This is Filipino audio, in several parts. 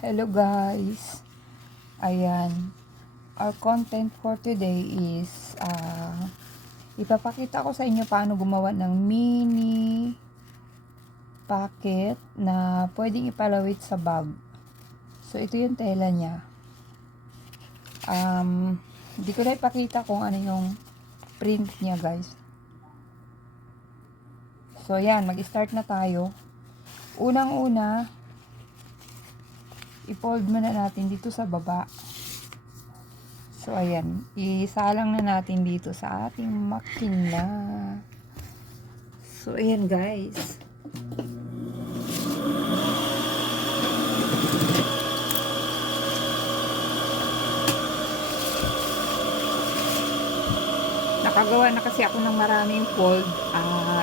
Hello guys. Ayan. Our content for today is ipapakita ko sa inyo paano gumawa ng mini packet na pwedeng ipalawit sa bag. So ito yung tela niya. Hindi ko na ipakita kung ano yung print niya guys. So ayan, mag-start na tayo. Unang-una, i-fold muna natin dito sa baba. So, ayan. Isalang na natin dito sa ating makina. So, ayan guys. Nakagawa na kasi ako ng maraming fold.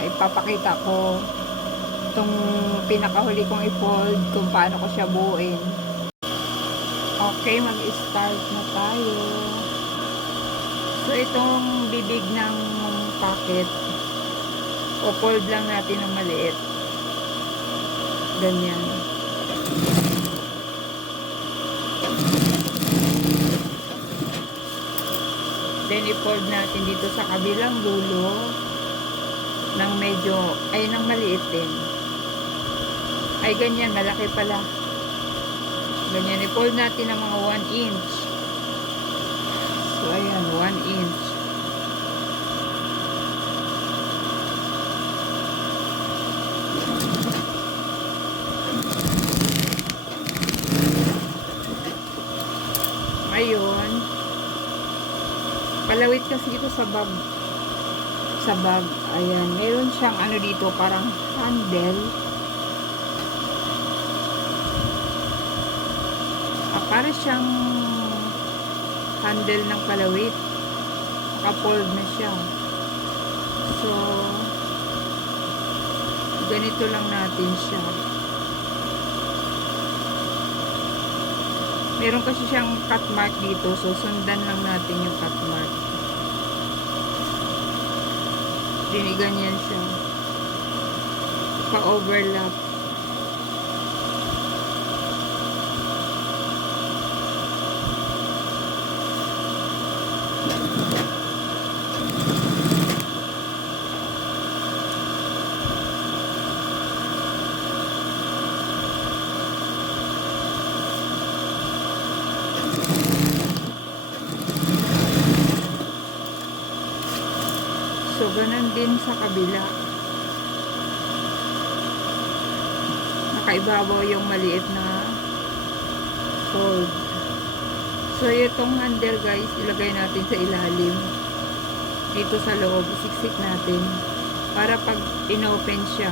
Ipapakita ko itong pinakahuli kong i-fold kung paano ko siya buuin. Okay, mag-start na tayo. So, itong bibig ng packet, o-fold lang natin ng maliit. Ganyan. Then, i-fold natin dito sa kabilang dulo ng ng maliit din. Ay, ganyan, malaki pala. Ganyan, i-fold natin ng mga 1 inch. So, ayan, 1 inch. Ngayon, palawit kasi ito sa bag. Ayan, meron siyang ano dito, parang handle. Para siyang handle ng palawit. Naka-fold na siya. So, ganito lang natin siya. Meron kasi siyang cut mark dito. So, sundan lang natin yung cut mark. Ganyan siya. Pa-overlap. So, ganun din sa kabila. Nakaibabaw yung maliit na fold. So, itong handle guys, ilagay natin sa ilalim. Dito sa loob, siksik natin. Para pag inopen siya,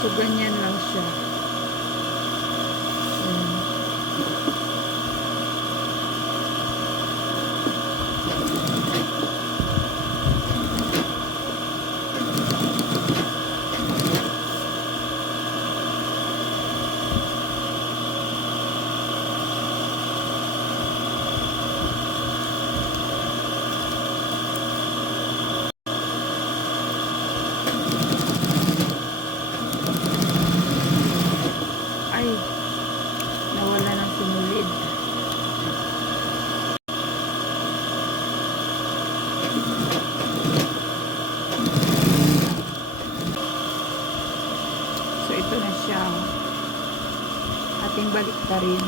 so, ganyan lang siya. Ay, nawala ng sumulid. So, ito na siya. Ating balik pa rin.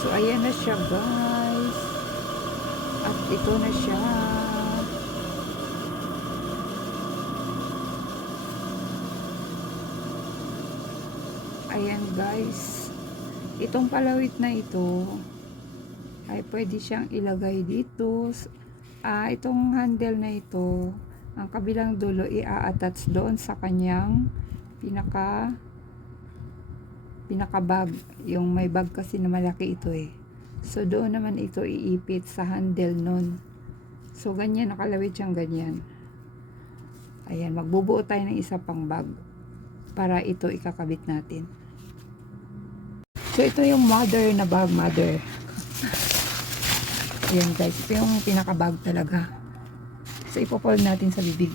So, ayan na siya guys. At ito na siya. Ayan guys. Itong palawit na ito ay pwede siyang ilagay dito. Itong handle na ito, ang kabilang dulo i-attach doon sa kanyang pinaka bag, yung may bag kasi na malaki ito eh. So, doon naman ito iipit sa handle nun. So, ganyan, nakalawit siyang ganyan. Ayan, magbubuo tayo ng isa pang bag para ito ikakabit natin. So, ito yung mother na bag, mother. Ayan guys, ito yung pinaka-bag talaga. So, ipofold natin sa bibig.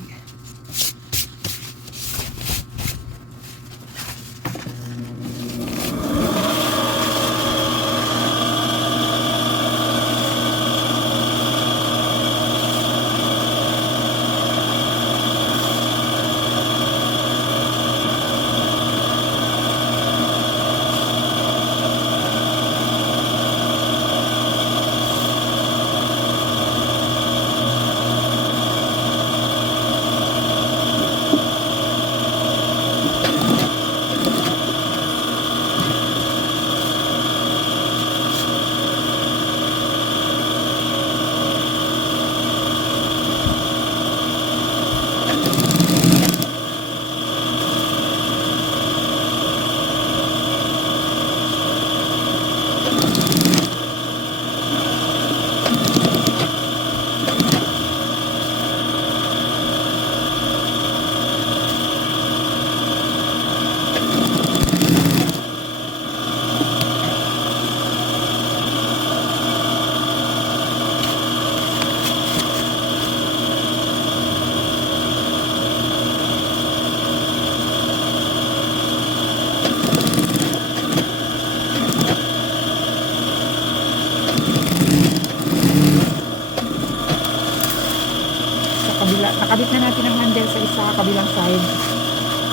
Nakabit na natin ang handle sa isa kabilang side.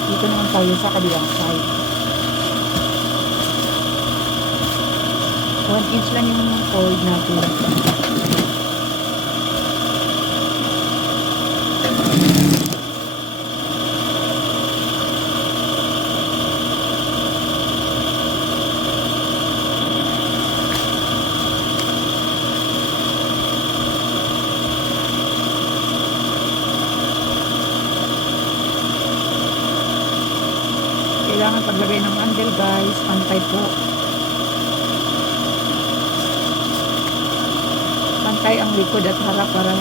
Dito naman tayo sa kabilang side. 1 inch lang yung fold natin. Kailangan paglagay ng handle guys, pantay po. Pantay ang likod at harap para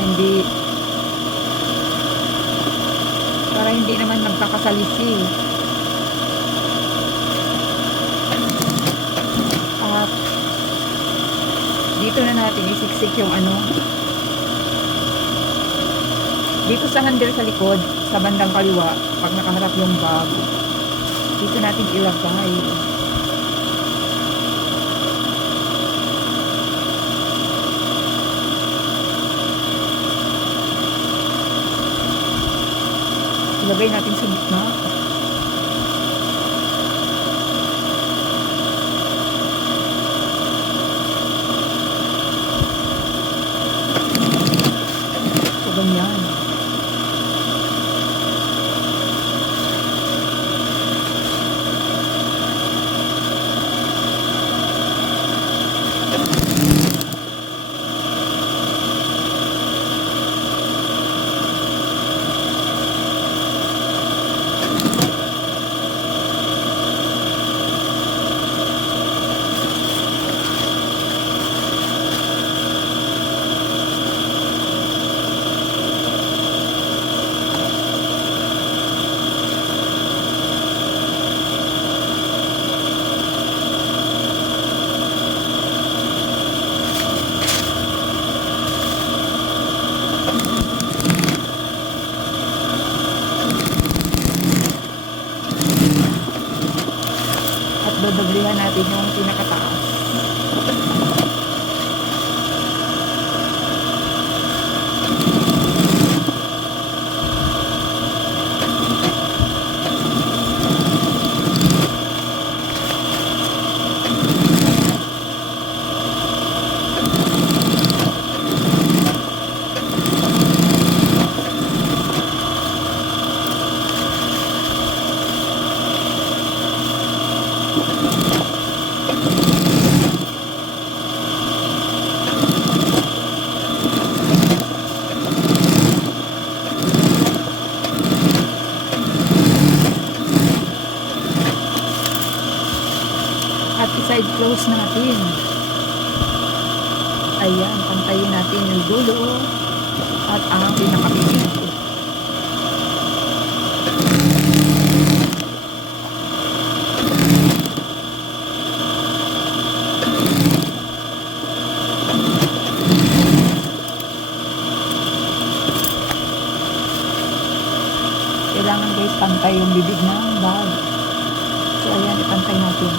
hindi naman nagkakasalisi. At dito na natin isiksik yung dito sa handle sa likod, sa bandang kaliwa, pag nakaharap yung bag. Dito natin ilagay. Ilagay natin sa gitna. So, ganyan. Dodoblihan natin yung pinakataas. natin yung dulo at ang pinakabibig. Kailangan guys pantay yung bibig ng bag. So ayan, ipantay natin.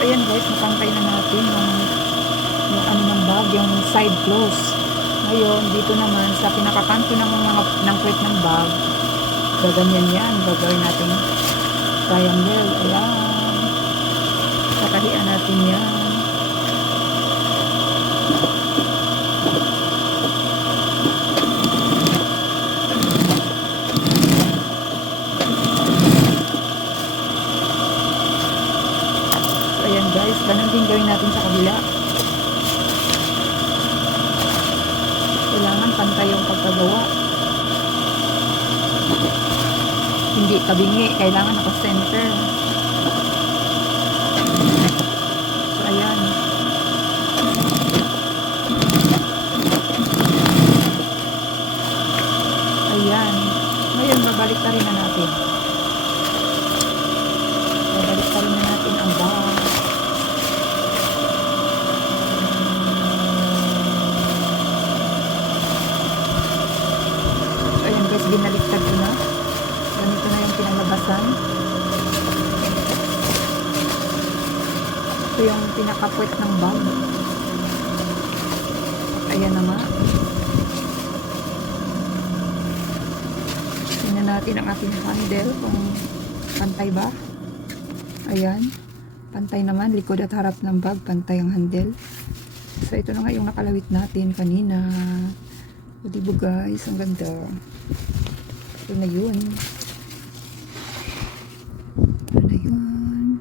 Ayan guys, napantay na natin yung ano ng bag, yung side close. Ngayon, dito naman sa pinakakanto ng kwet ng bag, gaganyan yan, gagawin natin triangle. Ayan, kakahian natin yan. Ayan guys, ganun din gawin natin sa kabila. Kailangan pantay yung pagkagawa. Hindi tabingi, kailangan naka-center. So ayan. Ayan. Ngayon, babalik na rin na natin. Babalik na rin na natin ang bag. Binaliktad ko na. Ganito na yung pinalabasan. Ito yung pinakapwet ng bag. Ayan na nga. Tingnan natin ang ating handle kung pantay ba. Ayan. Pantay naman. Likod at harap ng bag. Pantay ang handle. So ito na nga yung nakalawit natin kanina. O diba guys, ang ganda. Ito na yun. Ito na yun.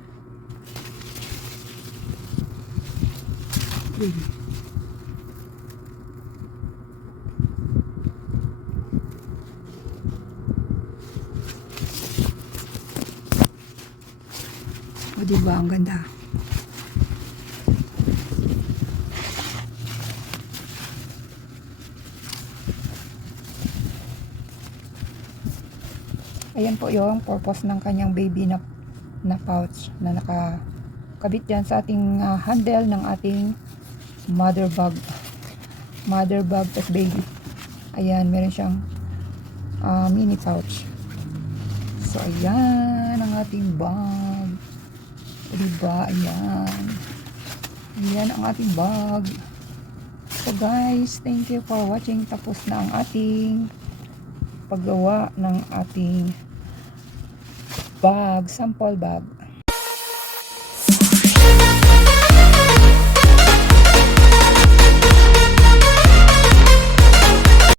O diba, ang ganda. Ayan po yung purpose ng kanyang baby na pouch na nakakabit dyan sa ating handle ng ating mother bag. Mother bag tas baby. Ayan, meron siyang mini pouch. So, ayan ang ating bag. Diba? Ayan. Ayan ang ating bag. So, guys, thank you for watching. Tapos na ang ating paggawa ng ating bag, sample bag.